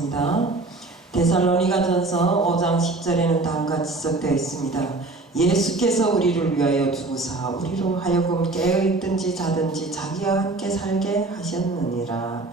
하겠습니다. 데살로니가전서 5장 10절에는 다음과 지적되어 있습니다. 예수께서 우리를 위하여 죽으사 우리로 하여금 깨어있든지 자든지 자기와 함께 살게 하셨느니라.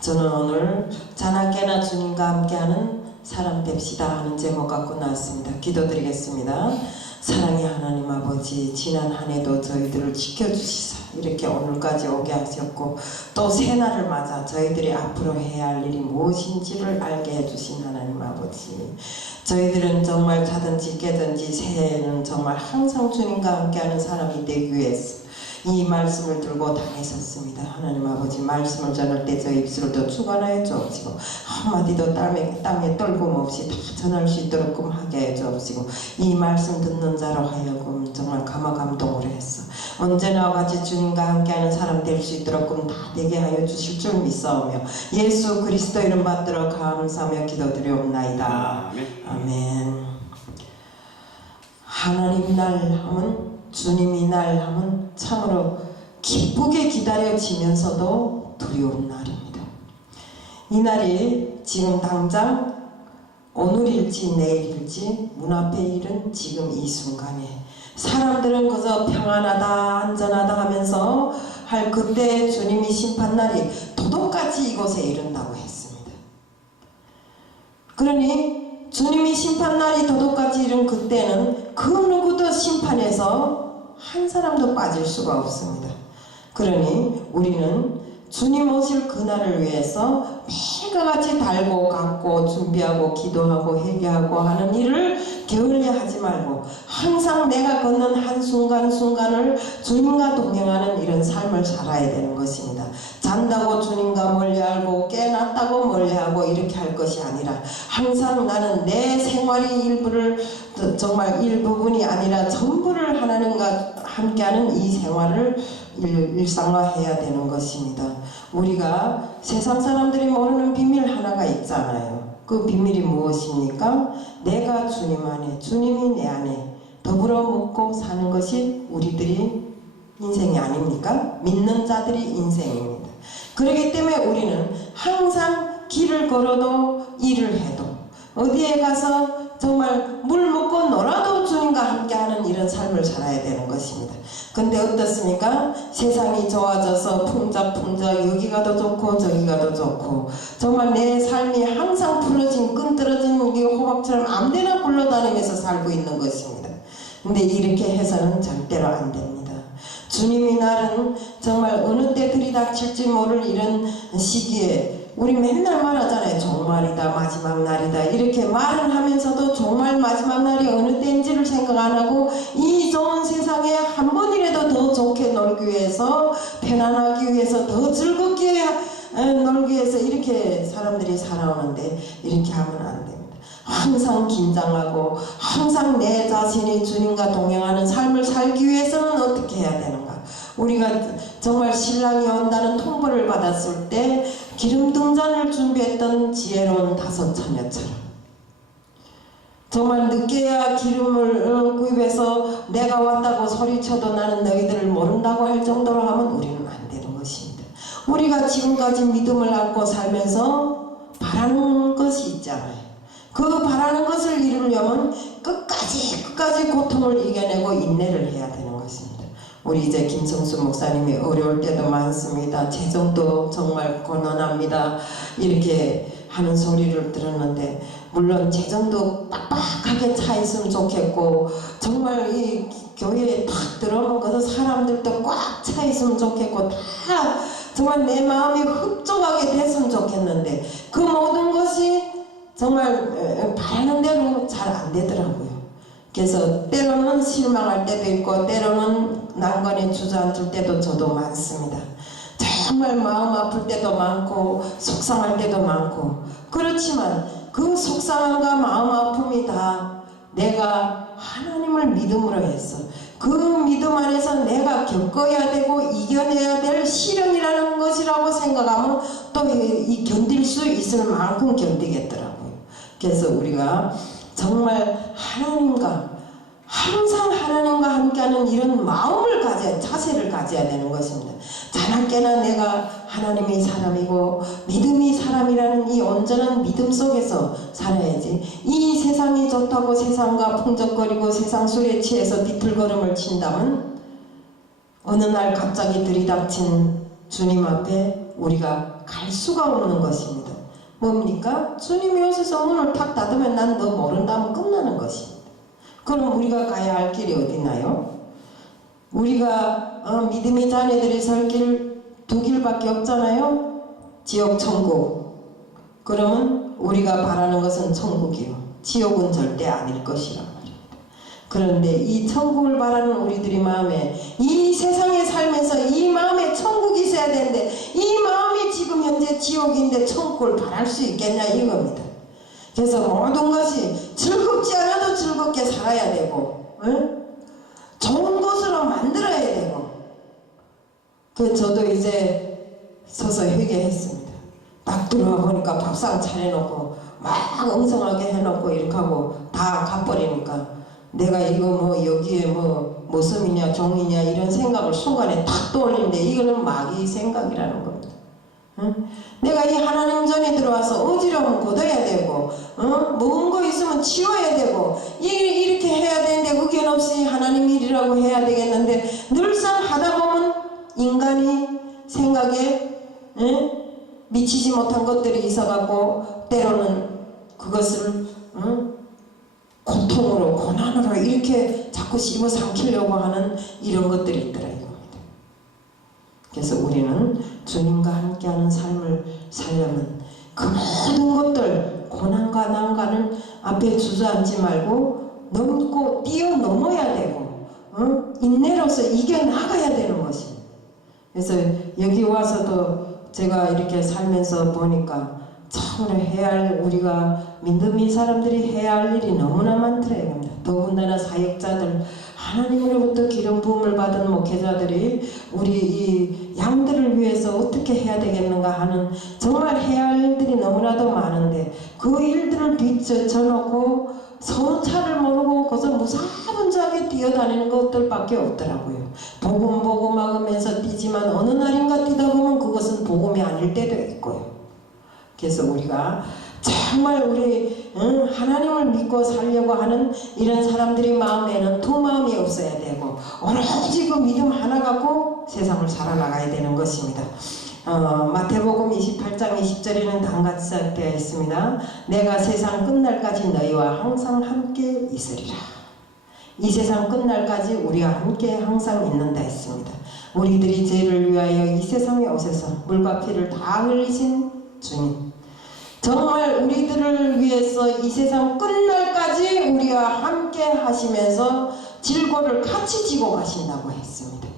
저는 오늘 자나 깨나 주님과 함께하는 사람 됩시다 하는 제목 갖고 나왔습니다. 기도드리겠습니다. 사랑의 하나님 아버지, 지난 한 해도 저희들을 지켜주시사 이렇게 오늘까지 오게 하셨고 또 새날을 맞아 저희들이 앞으로 해야 할 일이 무엇인지를 알게 해주신 하나님 아버지, 저희들은 정말 자든지 깨든지 새해에는 정말 항상 주님과 함께하는 사람이 되기 위해서 이 말씀을 들고 다니셨습니다. 하나님 아버지, 말씀을 전할 때 저 입술을 더 주관하여 주옵시고 한마디도 땀에 떨굼 없이 다 전할 수 있도록 하게 해 주옵시고 이 말씀 듣는 자로 하여금 정말 감화감동을 했어 언제나 같이 주님과 함께하는 사람 될 수 있도록 다 되게 하여 주실 줄 믿사오며 예수 그리스도 이름 받들어 감사하며 기도드리옵나이다. 아멘. 하나님 날 하면, 주님이 날 하면 참으로 기쁘게 기다려지면서도 두려운 날입니다. 이 날이 지금 당장 오늘일지 내일일지 문 앞에 일은 지금 이 순간에 사람들은 그저 평안하다 안전하다 하면서 할 그때 주님이 심판날이 도둑같이 이곳에 이른다고 했습니다. 그러니 주님이 심판날이 도둑같이 이른 그때는 그 누구도 심판에서 한 사람도 빠질 수가 없습니다. 그러니 우리는 주님 오실 그날을 위해서 매일같이 달고 갖고 준비하고 기도하고 회개하고 하는 일을 게을리 하지 말고 항상 내가 걷는 한순간순간을 주님과 동행하는 이런 삶을 살아야 되는 것입니다. 잔다고 주님과 멀리하고 깨났다고 멀리하고 이렇게 할 것이 아니라 항상 나는 내 생활이 정말 일부분이 아니라 전부를 하나님과 함께하는 이 생활을 일상화해야 되는 것입니다. 우리가 세상 사람들이 모르는 비밀 하나가 있잖아요. 그 비밀이 무엇입니까? 내가 주님 안에, 주님이 내 안에 더불어 묵고 사는 것이 우리들이 인생이 아닙니까? 믿는 자들이 인생입니다. 그렇기 때문에 우리는 항상 길을 걸어도 일을 해도 어디에 가서 정말 물 먹고 놀아도 주님과 함께하는 이런 삶을 살아야 되는 것입니다. 근데 어떻습니까? 세상이 좋아져서 풍작풍작 여기가 더 좋고 저기가 더 좋고 정말 내 삶이 항상 부러진 끈떨어진 호박처럼 아무데나 굴러다니면서 살고 있는 것입니다. 근데 이렇게 해서는 절대로 안 됩니다. 주님이 날은 정말 어느 때 들이닥칠지 모를 이런 시기에 우리 맨날 말하잖아요. 종말이다, 마지막 날이다 이렇게 말은 하면서도 정말 마지막 날이 어느 때인지를 생각 안 하고 이 좋은 세상에 한 번이라도 더 좋게 놀기 위해서, 편안하기 위해서, 더 즐겁게 놀기 위해서 이렇게 사람들이 살아오는데 이렇게 하면 안 됩니다. 항상 긴장하고 항상 내 자신이 주님과 동행하는 삶을 살기 위해서는 어떻게 해야 되는가? 우리가 정말 신랑이 온다는 통보를 받았을 때 기름 등잔을 준비했던 지혜로운 다섯 처녀처럼 정말 늦게야 기름을 구입해서 내가 왔다고 소리쳐도 나는 너희들을 모른다고 할 정도로 하면 우리는 안 되는 것입니다. 우리가 지금까지 믿음을 안고 살면서 바라는 것이 있잖아요. 그 바라는 것을 이루려면 끝까지 고통을 이겨내고 인내를 해야 되는 것입니다. 우리 이제 김성수 목사님이 어려울 때도 많습니다. 재정도 정말 고난합니다. 이렇게 하는 소리를 들었는데 물론 재정도 빡빡하게 차 있으면 좋겠고 정말 이 교회에 탁 들어오면 그 사람들도 꽉 차 있으면 좋겠고 다 정말 내 마음이 흡족하게 됐으면 좋겠는데 그 모든 것이 정말 바라는 대로 잘 안 되더라고요. 그래서 때로는 실망할 때도 있고 때로는 난관에 주저앉을 때도 저도 많습니다. 정말 마음 아플 때도 많고 속상할 때도 많고 그렇지만 그 속상함과 마음 아픔이 다 내가 하나님을 믿음으로 해서 그 믿음 안에서 내가 겪어야 되고 이겨내야 될 시련이라는 것이라고 생각하면 또 이 견딜 수 있을 만큼 견디겠더라고요. 그래서 우리가 정말 하나님과 항상 하나님과 함께하는 이런 마음을 자세를 가져야 되는 것입니다. 자나깨나 내가 하나님의 사람이고 믿음의 사람이라는 이 온전한 믿음 속에서 살아야지. 이 세상이 좋다고 세상과 풍적거리고 세상 술에 취해서 비틀걸음을 친다면 어느 날 갑자기 들이닥친 주님 앞에 우리가 갈 수가 없는 것입니다. 뭡니까? 주님이 오셔서 문을 탁 닫으면 난 너 모른다면 끝나는 것입니다. 그럼 우리가 가야 할 길이 어디 있나요? 우리가 믿음의 자녀들이 설 길 두 길밖에 없잖아요. 지옥, 천국. 그러면 우리가 바라는 것은 천국이요. 지옥은 절대 아닐 것이란 말입니다. 그런데 이 천국을 바라는 우리들이 마음에 이 세상에 살면서 이 마음에 천국이 있어야 되는데 이 마음이 지금 현재 지옥인데 천국을 바랄 수 있겠냐 이겁니다. 그래서 모든 것이 즐겁지 않아도 즐겁게 살아야 되고 좋은 것으로 만들어야 되고 저도 이제 서서 회개했습니다. 딱 들어와 보니까 밥상 차려놓고 막 엉성하게 해놓고 이렇게 하고 다 가버리니까 내가 이거 뭐 여기에 뭐 모섬이냐 종이냐 이런 생각을 순간에 탁 떠올리는데 이거는 마귀 생각이라는 겁니다. 내가 이 하나님 전에 들어와서 어지러우면 걷어야 되고 먹은 거 있으면 치워야 되고 이렇게 해야 되는데 의견 없이 하나님 일이라고 해야 되겠는데 늘상 하다 보면 인간이 생각에 미치지 못한 것들이 있어갖고 때로는 그것을 고통으로 고난으로 이렇게 자꾸 씹어삼키려고 하는 이런 것들이 있더라 이겁니다. 그래서 우리는 주님과 함께하는 삶을 살려면 그 모든 것들 고난과 난관을 앞에 주저앉지 말고 넘고 뛰어넘어야 되고 인내로서 이겨나가야 되는 것입니다. 그래서 여기 와서도 제가 이렇게 살면서 보니까 참으로 해야 할 우리가 믿음의 사람들이 해야 할 일이 너무나 많더라고요. 더군다나 사역자들 하나님으로부터 기름 부음을 받은 목회자들이 우리 이 양들을 위해서 어떻게 해야 되겠는가 하는 정말 해야 할 일들이 너무나도 많은데 그 일들을 뒤쳐놓고 서차를 모르고 거기서 무사분주하게 뛰어다니는 것들밖에 없더라고요. 복음 하면서 뛰지만 어느 날인가 뛰다 보면 그것은 복음이 아닐 때도 있고요. 그래서 우리가 정말 우리 하나님을 믿고 살려고 하는 이런 사람들의 마음에는 두 마음이 없어야 되고 오로지 그 믿음 하나 갖고 세상을 살아나가야 되는 것입니다. 마태복음 28장 20절에는 다음같이 되어 있습니다. 내가 세상 끝날까지 너희와 항상 함께 있으리라. 이 세상 끝날까지 우리와 함께 항상 있는다 했습니다. 우리들이 죄를 위하여 이 세상에 오셔서 물과 피를 다 흘리신 주님, 정말 우리들을 위해서 이 세상 끝날까지 우리와 함께 하시면서 질고를 같이 지고 가신다고 했습니다.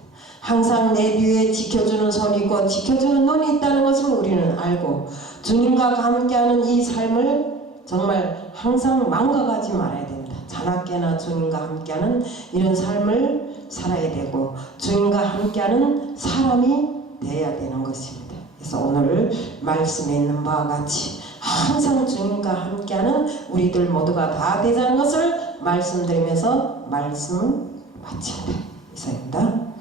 항상 내 뒤에 지켜주는 손이 있고 지켜주는 눈이 있다는 것을 우리는 알고 주님과 함께하는 이 삶을 정말 항상 망각하지 말아야 됩니다. 자나깨나 주님과 함께하는 이런 삶을 살아야 되고 주님과 함께하는 사람이 되어야 되는 것입니다. 그래서 오늘 말씀에 있는 바와 같이 항상 주님과 함께하는 우리들 모두가 다 되자는 것을 말씀드리면서 말씀을 마칩니다. 이상입니다.